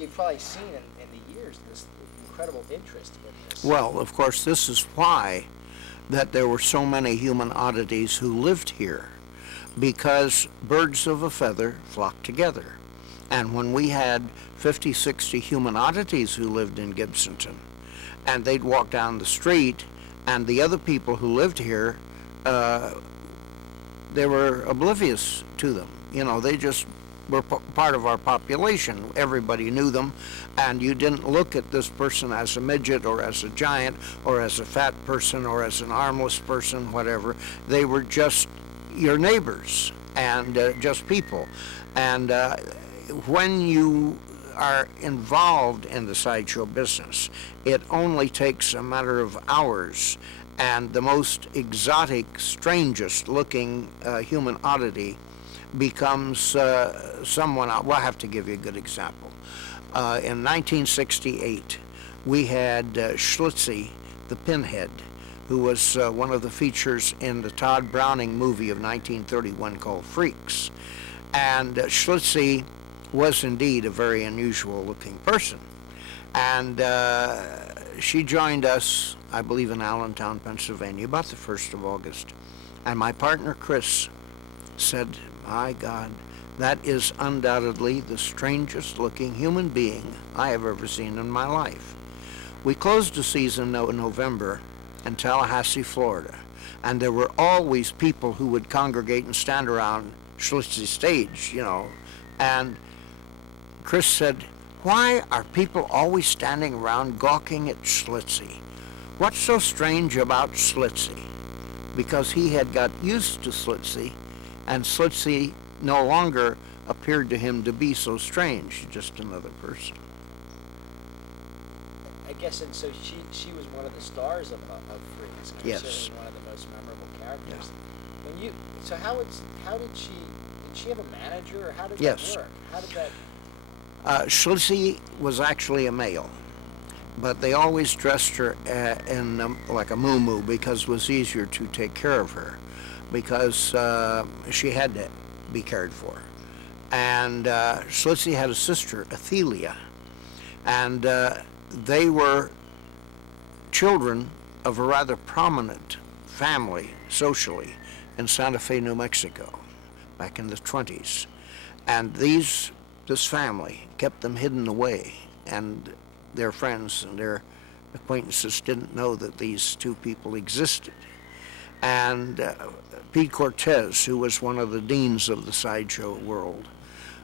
you've probably seen in the years this incredible interest in this. Well, of course, this is why that there were so many human oddities who lived here, because birds of a feather flock together. And when we had 50, 60 human oddities who lived in Gibsonton, and they'd walk down the street, and the other people who lived here, they were oblivious to them. You know, they just were part of our population. Everybody knew them, and you didn't look at this person as a midget or as a giant or as a fat person or as an armless person, whatever. They were just your neighbors and just people. And when you are involved in the sideshow business, it only takes a matter of hours, and the most exotic, strangest looking human oddity becomes someone. Well, I have to give you a good example. In 1968, we had Schlitzie, the Pinhead, who was one of the features in the Todd Browning movie of 1931 called Freaks. And Schlitzie was indeed a very unusual looking person. And she joined us, I believe, in Allentown, Pennsylvania, about the 1st of August. And my partner, Chris, said, "My God, that is undoubtedly the strangest looking human being I have ever seen in my life." We closed the season in November in Tallahassee, Florida, and there were always people who would congregate and stand around Schlitzie's stage, you know, and Chris said, "Why are people always standing around gawking at Schlitzie? What's so strange about Schlitzie?" Because he had got used to Schlitzie, and Schlitzie no longer appeared to him to be so strange, just another person. I guess, and so she was one of the stars of Freaks. Yes. Certainly one of the most memorable characters. Yeah. When you, so how did she have a manager, or how did Yes. that work? How did that? Schlitzie was actually a male, but they always dressed her in like a muumuu because it was easier to take care of her, because she had to be cared for. And Schlitzie had a sister, Athelia, and they were children of a rather prominent family socially in Santa Fe, New Mexico, back in the 20s. And this family kept them hidden away, and their friends and their acquaintances didn't know that these two people existed. And Pete Cortez, who was one of the deans of the sideshow world,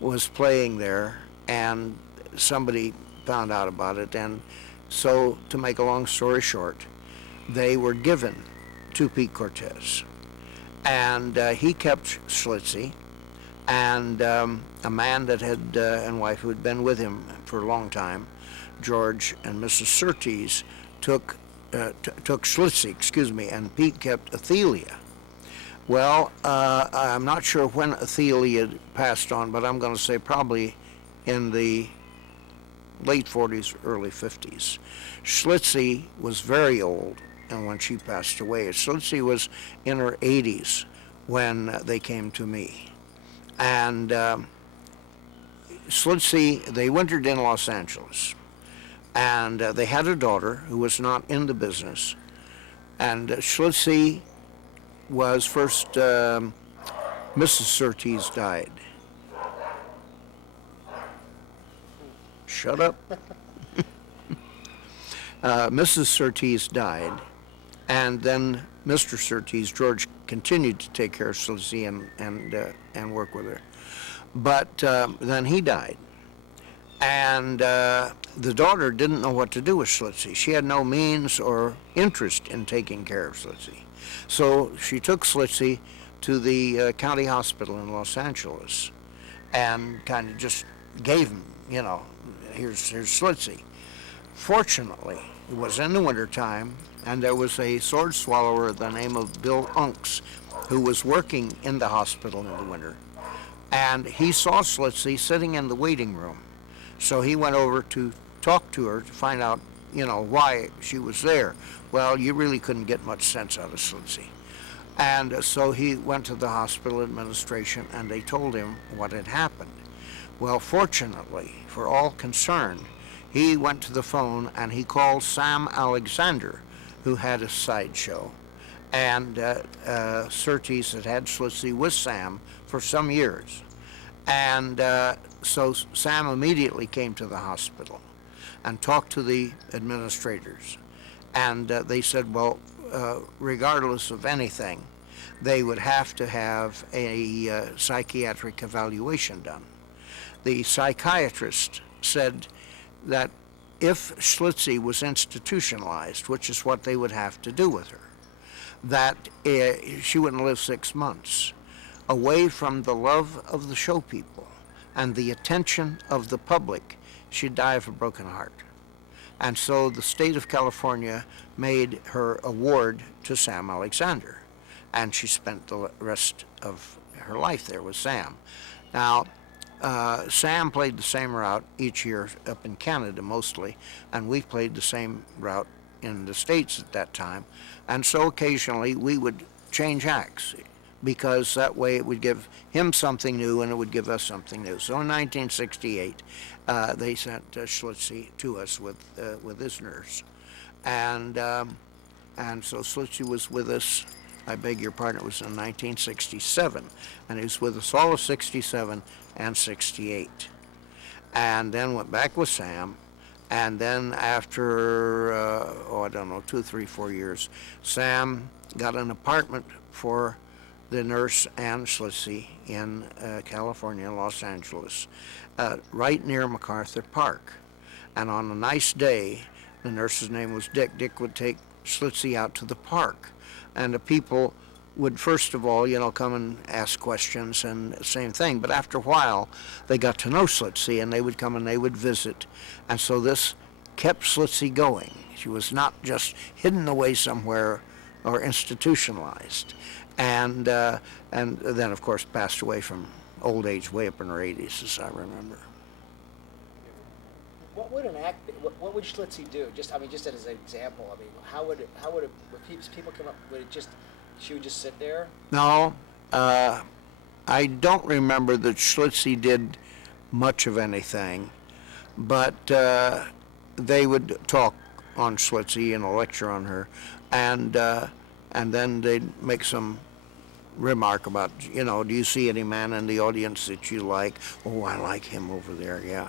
was playing there, and somebody found out about it. And so, to make a long story short, they were given to Pete Cortez, and he kept Schlitzie, and a man that had and wife who had been with him for a long time, George and Mrs. Surtees, took Schlitzie, and Pete kept Athelia. Well, I'm not sure when Athelia passed on, but I'm going to say probably in the late 40s, early 50s. Schlitzie was very old, and when she passed away, Schlitzie was in her 80s when they came to me. And Schlitzie, they wintered in Los Angeles, and they had a daughter who was not in the business, and Schlitzie was first, Mrs. Surtees died. Shut up. Mrs. Surtees died, and then Mr. Surtees, George, continued to take care of Schlitzie and work with her. But then he died, and the daughter didn't know what to do with Schlitzie. She had no means or interest in taking care of Schlitzie. So she took Schlitzie to the county hospital in Los Angeles and kind of just gave him, you know, here's Schlitzie. Fortunately, it was in the wintertime, and there was a sword swallower by the name of Bill Unks who was working in the hospital in the winter. And he saw Schlitzie sitting in the waiting room. So he went over to talk to her to find out, you know, why she was there. Well, you really couldn't get much sense out of Schlitzie. And so he went to the hospital administration, and they told him what had happened. Well, fortunately for all concerned, he went to the phone and he called Sam Alexander, who had a sideshow. And Surtees had Schlitzie with Sam for some years. And so Sam immediately came to the hospital and talked to the administrators. And they said, well, regardless of anything, they would have to have a psychiatric evaluation done. The psychiatrist said that if Schlitzie was institutionalized, which is what they would have to do with her, that she wouldn't live 6 months, away from the love of the show people and the attention of the public, she'd die of a broken heart. And so the state of California made her award to Sam Alexander, and she spent the rest of her life there with Sam. Now, Sam played the same route each year up in Canada mostly, and we played the same route in the States at that time. And so occasionally we would change acts, because that way it would give him something new and it would give us something new. So in 1968, they sent Schlitzie to us with his nurse. And so Schlitzie was with us, I beg your pardon, it was in 1967. And he was with us all of 67 and 68. And then went back with Sam. And then after, I don't know, 2, 3, 4 years, Sam got an apartment for the nurse and Schlitzie in California, Los Angeles, right near MacArthur Park. And on a nice day, the nurse's name was Dick. Dick would take Schlitzie out to the park. And the people would, first of all, come and ask questions and same thing. But after a while, they got to know Schlitzie, and they would come and they would visit. And so this kept Schlitzie going. She was not just hidden away somewhere or institutionalized. And then, of course, passed away from old age way up in her 80s, as I remember. What would an act be? What would Schlitzie do? Just as an example. How would it? Would people come up? Would it just? She would just sit there? No, I don't remember that Schlitzie did much of anything, but they would talk on Schlitzie and lecture on her, and then they'd make some remark about, do you see any man in the audience that you like? Oh, I like him over there. Yeah,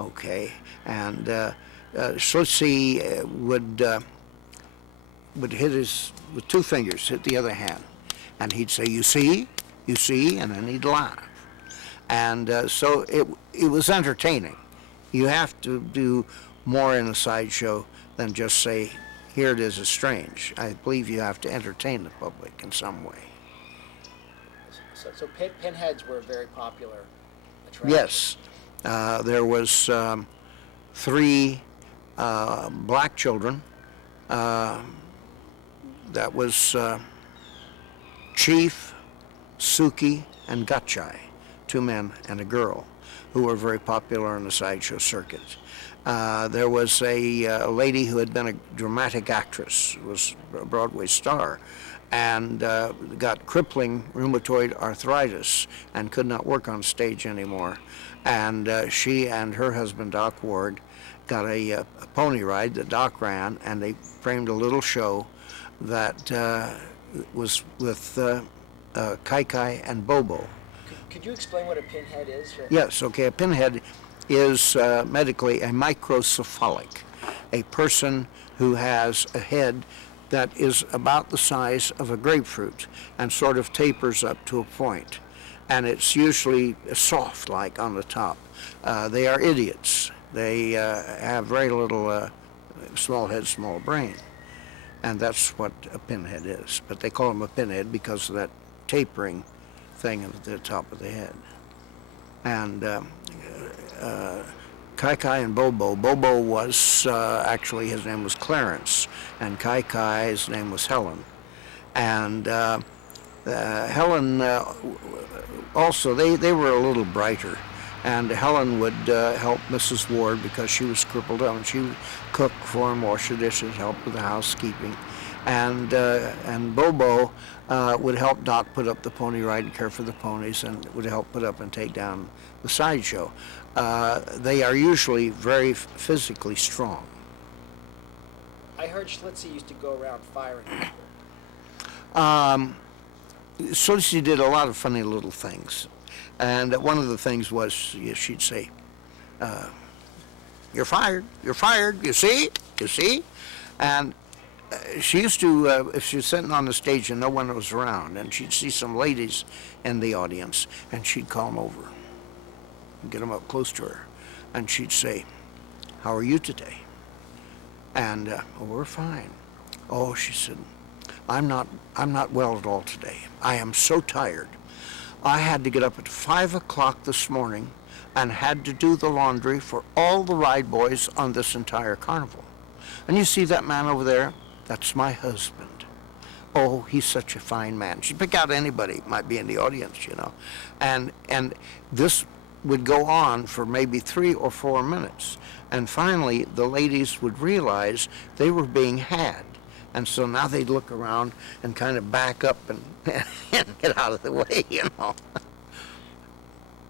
okay. And Schlitzie would hit with 2 fingers, hit the other hand, and he'd say, you see, and then he'd laugh. And so it was entertaining. You have to do more in a sideshow than just say, here it is, it's strange. I believe you have to entertain the public in some way. So pinheads were a very popular attraction. Yes. There was 3 black children. That was Chief, Suki, and Gutchai, 2 men and a girl, who were very popular in the sideshow circuit. There was a lady who had been a dramatic actress, was a Broadway star, and got crippling rheumatoid arthritis and could not work on stage anymore. And she and her husband, Doc Ward, got a pony ride that Doc ran, and they framed a little show that was with Kai Kai and Bobo. Could you explain what a pinhead is? Yes, okay. A pinhead is medically a microcephalic, a person who has a head that is about the size of a grapefruit and sort of tapers up to a point. And it's usually soft, like on the top. They are idiots. They have very little small head, small brain. And that's what a pinhead is. But they call him a pinhead because of that tapering thing at the top of the head. And Kai Kai and Bobo. Bobo was, actually his name was Clarence, and Kai Kai's name was Helen. And Helen also, they were a little brighter. And Helen would help Mrs. Ward because she was crippled up, and she would cook for him, wash the dishes, help with the housekeeping. and Bobo would help Doc put up the pony ride and care for the ponies, and would help put up and take down the sideshow. They are usually very physically strong. I heard Schlitzie used to go around firing people. Schlitzie did a lot of funny little things, and one of the things was she'd say, "You're fired. You're fired. You see? You see?" And she used to, if she was sitting on the stage and no one was around, and she'd see some ladies in the audience, and she'd call them over and get them up close to her, and she'd say, "How are you today?" And "Oh, we're fine." "Oh," she said, I'm not well at all today. I am so tired. I had to get up at 5 o'clock this morning and had to do the laundry for all the ride boys on this entire carnival. And you see that man over there? That's my husband. Oh, he's such a fine man." She'd pick out anybody might be in the audience, you know. And this would go on for maybe 3 or 4 minutes. And finally, the ladies would realize they were being had. And so now they'd look around and kind of back up and, and get out of the way, you know.